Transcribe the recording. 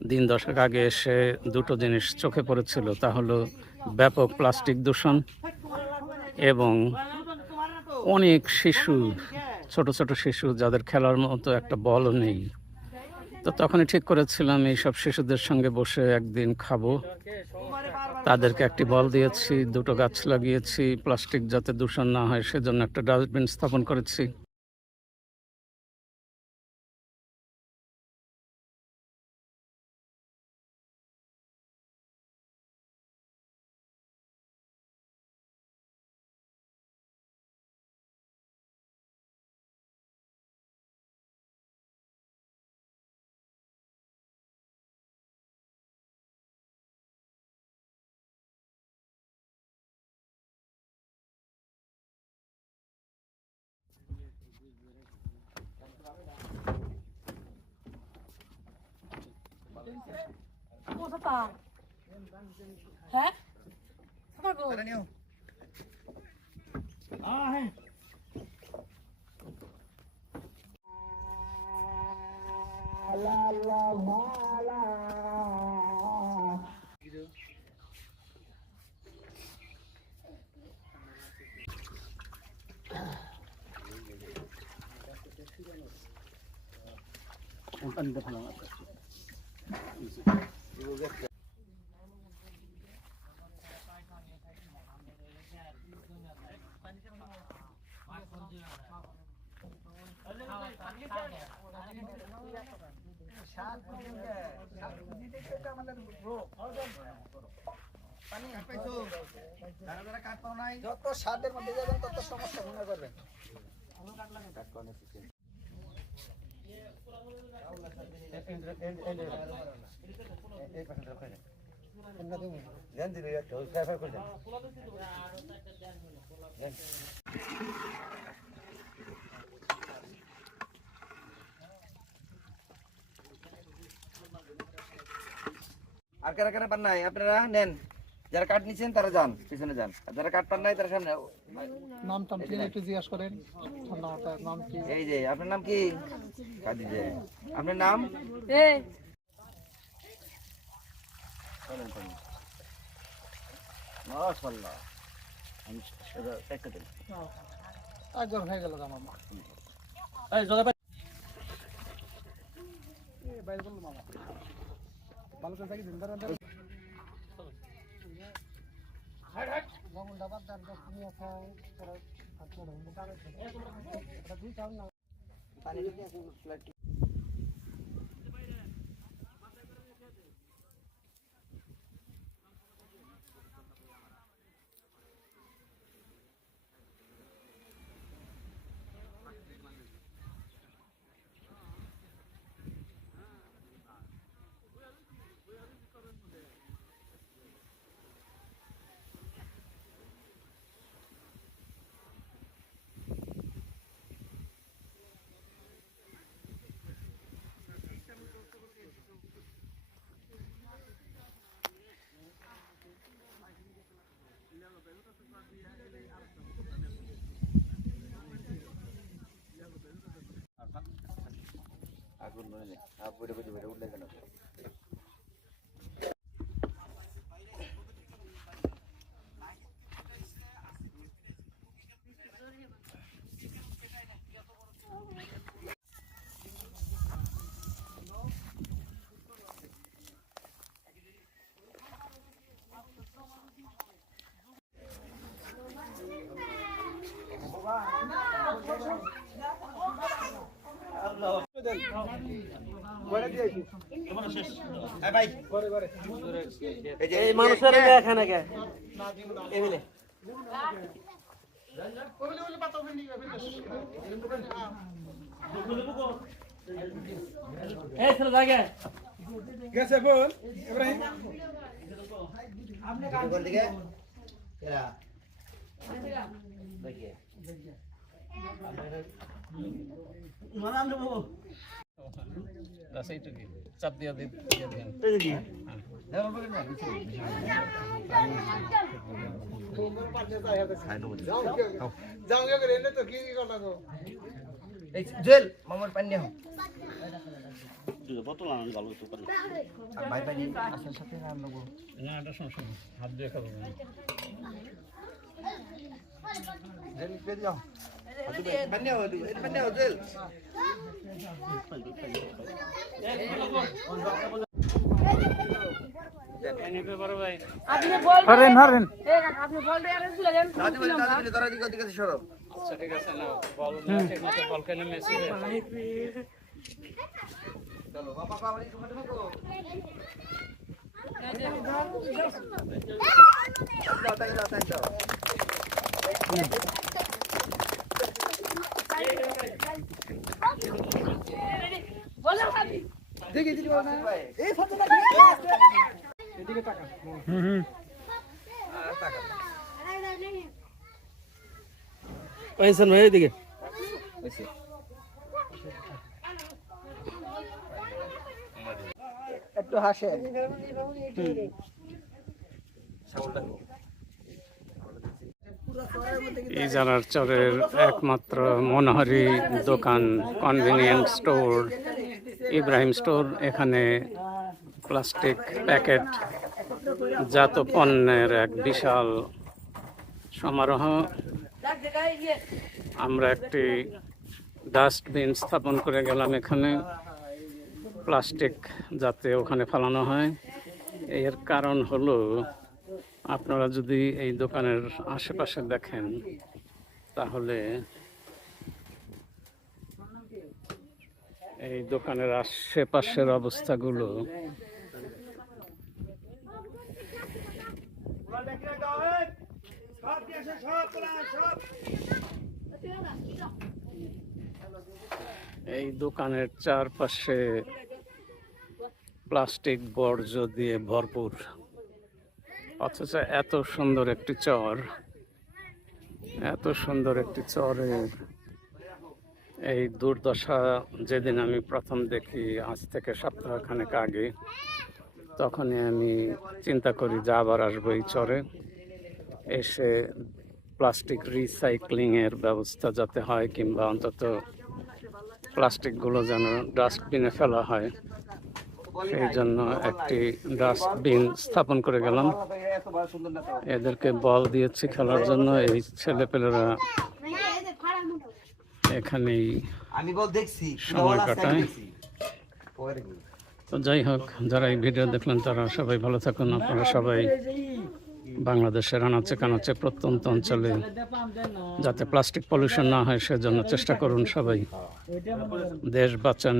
দিন দশেক আগে এসে দুটো জিনিস চোখে পড়েছিল, তা হলো ব্যাপক প্লাস্টিক দূষণ এবং অনেক শিশু, ছোট ছোট শিশু যাদের খেলার মতো একটা বলও নেই। তো তখনই ঠিক করেছিলাম এইসব শিশুদের সঙ্গে বসে একদিন খাবো। তাদেরকে একটি বল দিয়েছি, দুটো গাছ লাগিয়েছি, প্লাস্টিক যাতে দূষণ না হয় সেজন্য একটা ডাস্টবিন স্থাপন করেছি। হ্যাঁ যত স্বাদের মধ্যে যাবেন তত সমস্যা মনে করবেন। আর কারা কারা পান নাই আপনারা নেন, যারা কাঠ নিচ্ছেন তারা যান, পিছনে যান, আর যারা কাঠ পান নাই তারা সামনে। নাম টাম কি একটু জিজ্ঞাসা করেন। নাম কি? এই যে আপনার নাম কি? খাদিজা। আপনার নাম? মাশাআল্লাহ। আমি সেটা একটা দিন একজন হয়ে গেল মামা। এই জোড়া এই বাইরে বললো মামা ভালো করে থাকি জিন্দার আন্দার যেমন ডাবার দাম তুমি আছে তারা আপনার হইলো কারে এটা দুই কাম না পানি যদি আছে ফ্ল্যাট আগুন নইলে আপ বড় বড় বড় উঠলে কেন? এই মানুষের এখানে কে এমিলে এই ছেলে জায়গা গেছে বল ইব্রাহিম আপনি কোন দিকে এরা দেখিয়ে মানাম দেবো বাস এইটুকুই, চাপ দিয়ে দিন। এই দেখি যাও গে করে এনে তো কি কথা গো এই জেল মামার পানি নাও ভাই ভাই আসার সাথে রান নেবো। না এটা সমস্যা নেই, হাত দিয়ে খাবো। হরেন হরেন আচ্ছা ঠিক আছে না, বল ঠিক মতো বল খেলে মেসি পয়সান ভাই এদিকে একটু হাসে ইজারার চরের একমাত্র মনোহারি দোকান কনভিনিয়েন্ট স্টোর ইব্রাহিম স্টোর। এখানে প্লাস্টিক প্যাকেট জাত পণ্যের এক বিশাল সমারোহ। আমরা একটি ডাস্টবিন স্থাপন করে গেলাম এখানে, প্লাস্টিক যাতে ওখানে ফেলানো হয়। এর কারণ হলো আপনারা যদি এই দোকানের আশেপাশে দেখেন তাহলে এই দোকানের আশেপাশের অবস্থাগুলো এই দোকানের চারপাশে প্লাস্টিক বর্জ্য দিয়ে ভরপুর, অথচ এত সুন্দর একটি চর, এত সুন্দর একটি চরের এই দুর্দশা যেদিন আমি প্রথম দেখি, আজ থেকে সপ্তাহখানেক আগে, তখনই আমি চিন্তা করি যে আবার আসবো এই চরে, এসে প্লাস্টিক রিসাইক্লিংয়ের ব্যবস্থা যাতে হয়, কিংবা অন্তত প্লাস্টিকগুলো যেন ডাস্টবিনে ফেলা হয়, সেই জন্য একটি ডাস্টবিন স্থাপন করে গেলাম। এদেরকে বল দিয়েছি খেলার জন্য, এই ছেলেপেলেরা এখানেই আমি বল দেখছি সময় কাটায়। তো যাই হোক, যারা এই ভিডিও দেখলেন তারা সবাই ভালো থাকুন। আপনারা সবাই বাংলাদেশের আনাচে কানাচে প্রত্যন্ত অঞ্চলে যাতে প্লাস্টিক পলিউশন না হয় সেজন্য চেষ্টা করুন। সবাই দেশ বাঁচান।